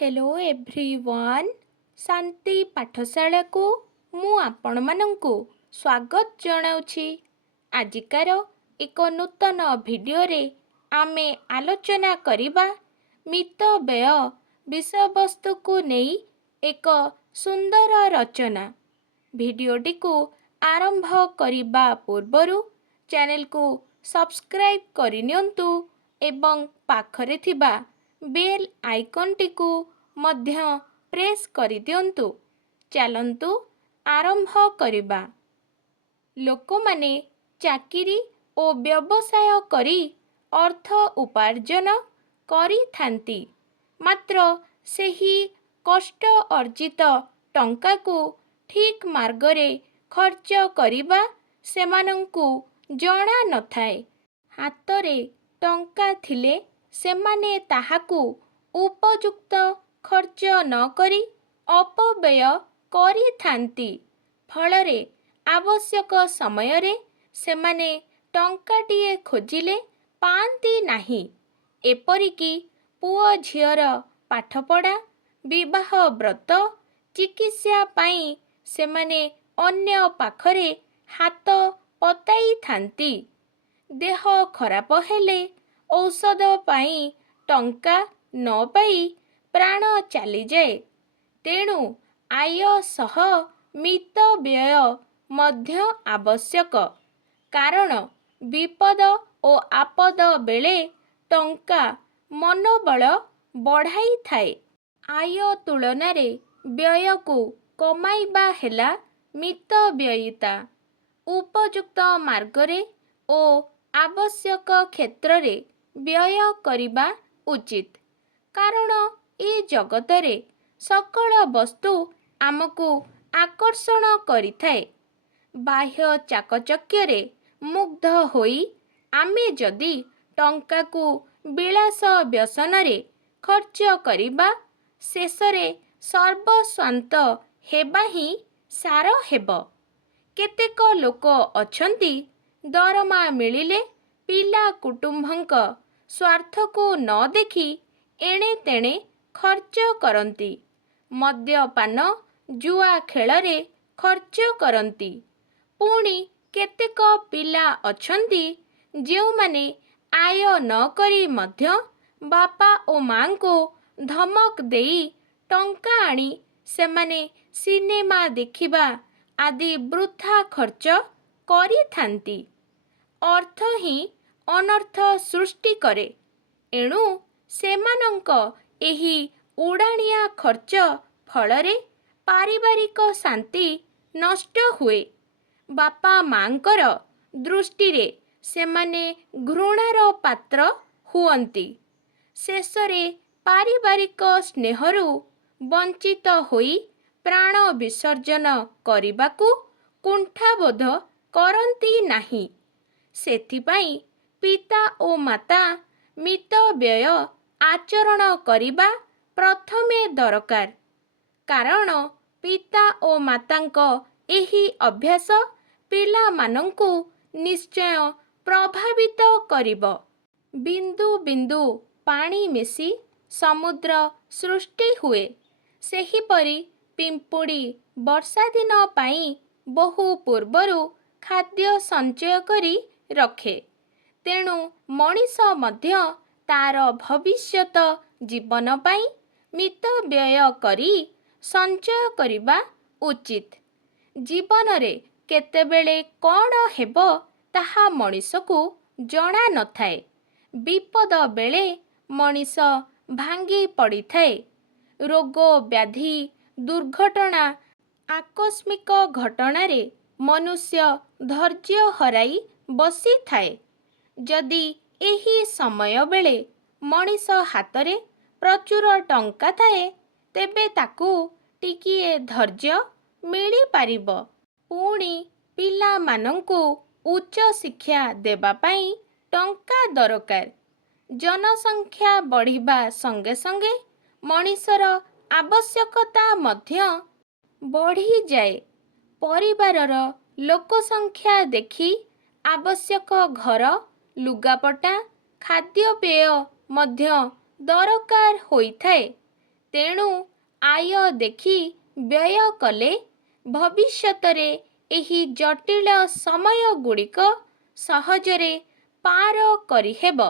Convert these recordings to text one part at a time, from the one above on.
Hello everyone शांति पाठशाला को मु आपण मानंकु स्वागत जनाउछि। आजिकार एक नूतन वीडियो रे आमे आलोचना करिबा मितव्यय विषय वस्तु को नेई एक सुंदर रचना। भिडियोटी को आरंभ करिबा पूर्वरु चैनल को सब्सक्राइब करिनियंतु एवं पाखरे थिबा बेल आइकन टिकु मध्य प्रेस करि दियंतु। चलंतु आरंभ करिबा। लोकमाने चाकिरी ओ व्यवसाय करी अर्थ उपार्जन करी थांती, मात्र सेही कष्ट अर्जित टंका को ठीक मार्गरे खर्च करिबा सेमानंकु जणा नथाए। हातरे टंका थिले सेमाने ताहाकु उपयुक्त खर्च न करी अपव्यय करी थांती। फलरे आवश्यक समयरे सेमाने टंकाटिए खोजिले पांती नाही। एपरिकी पुओ झियर पाठपढ़ा, विवाह व्रत, चिकित्सा पाई सेमाने अन्य पाखरे हाथ पताई थांती। देह खराप हेले औषध पाई टंका न पाई प्राण चली जाए। तेणु आय सह मितव्यय मध्य आवश्यक, कारण विपद ओ आपद बेले टंका मनोबल बढ़ाई थाए। आय तुलनारे व्यय को कमाइबा हेला मितव्ययिता। उपयुक्त मार्गरे ओ आवश्यक क्षेत्ररे व्यय करिबा उचित, कारण ए जगतरे सकल वस्तु आमको आकर्षण करिथाए। बाह्य चाकचक्ୟରେ मुग्ध होई आमे जदि टंका को विलास व्यसनरे खर्च करिबा, शेषरे सर्वस्वांत हेबा ही सार हेब। केतेक लोक अछंती दरमा मिलिले पिला कुटुंबंक स्वार्थ को न देखी एणे तेणे खर्च करती, मद्यपान जुआ खेଳରେ खर्च करती। पुणी केतेक पिला अछंती जेउमाने आय न करी मध्य बापा ओ मां को धमक देई टंका आनी सेमाने सिनेमा देखिबा आदि वृथा खर्च करी थांती। अर्थ ही अनर्थ सृष्टि करे। एणु सेमानंक एही उडाणिया खर्च फलरे पारिवारिक शांति नष्ट हुए। बापा मांकर दृष्टिरे सेमाने घृणार पात्र हुअंती। शेषरे पारिवारिक स्नेहरु वंचित होई प्राण विसर्जन करिबाकु कुंठाबोध करंती नाही। सेथिपाई पिता ओ माता मितव्यय आचरण करिबा प्रथमे दरकार, कारण पिता ओ मातांक एही अभ्यास पिला मानंकु निश्चय प्रभावित करिब। बिंदु बिंदु पानी मिसी समुद्र सृष्टि हुए, सेहीपरि पिंपुड़ी वर्षा दिन पाई बहु पूर्वरु खाद्य संचय करी रखे। तेणु मनीष मध्य तार भविष्यत जीवन पाई मितव्यय करी संचय करिबा उचित। जीवन रे केतेबेले कौन हेबो ताहा मनीष को जणा नथाए। विपद बेले मनीष भांगी पड़ी थाए। रोग व्याधि दुर्घटना आकस्मिक घटनारे मनुष्य धैर्य हराई बसी थाए। जदि एही समय बेले मनीष हातरे प्रचुर टंका थाए, तेबे ताकू टिकिए धैर्य मिली पारिब। पुणी पिला मानंकु उच्च शिक्षा देबा पाई टंका दरकार। जनसंख्या बढ़िबा संगे संगे मनीषर आवश्यकता मध्य बढ़ी जाए। परिवारर लोक संख्या देखी आवश्यक घर, लुगापटा, खाद्यपेय मध्य दरकार होइथाए। ତେଣୁ ଆୟ ଦେଖି ବ୍ୟୟ କଲେ ଭବିଷ୍ୟତରେ ଏହି ଜଟିଳ ସମୟଗୁଡ଼ିକ ସହଜରେ ପାର କରିହେବ।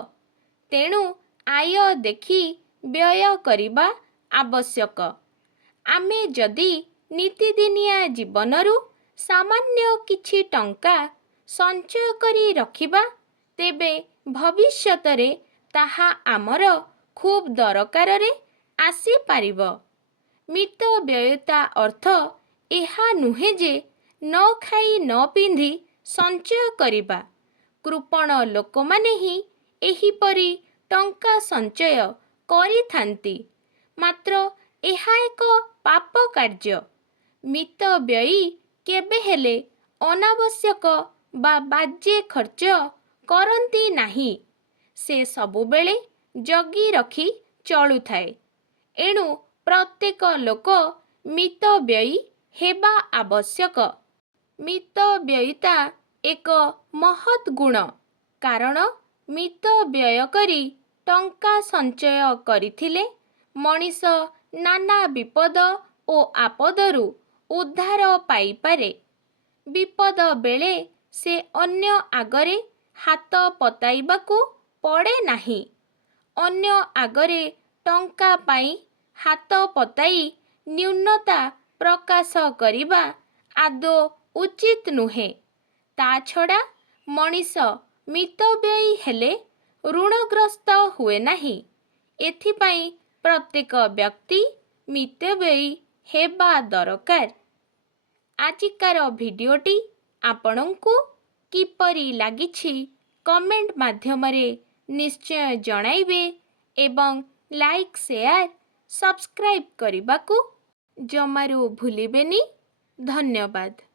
ତେଣୁ ଆୟ ଦେଖି ବ୍ୟୟ କରିବା ଆବଶ୍ୟକ। ଆମେ ଯଦି ନୀତିଦିନିଆ ଜୀବନରୁ ସାମାନ୍ୟ କିଛି ଟଙ୍କା ସଞ୍ଚୟ କରି ରଖିବା, ତେବେ ଭବିଷ୍ୟତରେ ତାହା ଆମର ଖୁବ୍ ଦରକାରରେ ଆସିପାରିବ। ମିତବ୍ୟୟିତା ଅର୍ଥ ଏହା ନୁହେଁ ଯେ ନ ଖାଇ ନ ପିନ୍ଧି ସଞ୍ଚୟ କରିବା। କୃପଣ ଲୋକମାନେ ହିଁ ଏହିପରି ଟଙ୍କା ସଞ୍ଚୟ କରିଥାନ୍ତି। ମାତ୍ର ଏହା ଏକ ପାପ କାର୍ଯ୍ୟ। ମିତବ୍ୟୟୀ କେବେହେଲେ ଅନାବଶ୍ୟକ ବା ବାଜେ ଖର୍ଚ୍ଚ କରନ୍ତି ନାହିଁ। ସେ ସବୁବେଳେ ଜଗି ରଖି ଚଳୁଥାଏ। ଏଣୁ ପ୍ରତ୍ୟେକ ଲୋକ ମିତବ୍ୟୟୀ ହେବା ଆବଶ୍ୟକ। ମିତବ୍ୟୟିତା ଏକ ମହତ୍ ଗୁଣ। କାରଣ ମିତବ୍ୟୟ କରି ଟଙ୍କା ସଞ୍ଚୟ କରିଥିଲେ ମଣିଷ ନାନା ବିପଦ ଓ ଆପଦରୁ ଉଦ୍ଧାର ପାଇପାରେ। ବିପଦ ବେଳେ ସେ ଅନ୍ୟ ଆଗରେ ହାତ ପତାଇବାକୁ ପଡ଼େ ନାହିଁ। ଅନ୍ୟ ଆଗରେ ଟଙ୍କା ପାଇଁ ହାତ ପତାଇ ନ୍ୟୁନତା ପ୍ରକାଶ କରିବା ଆଦୌ ଉଚିତ ନୁହେଁ। ତା ଛଡ଼ା ମଣିଷ ମିତବ୍ୟୟୀ ହେଲେ ଋଣଗ୍ରସ୍ତ ହୁଏ ନାହିଁ। ଏଥିପାଇଁ ପ୍ରତ୍ୟେକ ବ୍ୟକ୍ତି ମିତବ୍ୟୟୀ ହେବା ଦରକାର। ଆଜିକାର ଭିଡ଼ିଓଟି ଆପଣଙ୍କୁ କିପରି ଲାଗିଛି କମେଣ୍ଟ ମାଧ୍ୟମରେ ନିଶ୍ଚୟ ଜଣାଇବେ ଏବଂ ଲାଇକ୍, ସେୟାର, ସବସ୍କ୍ରାଇବ୍ କରିବାକୁ ଜମାରୁ ଭୁଲିବେନି। ଧନ୍ୟବାଦ।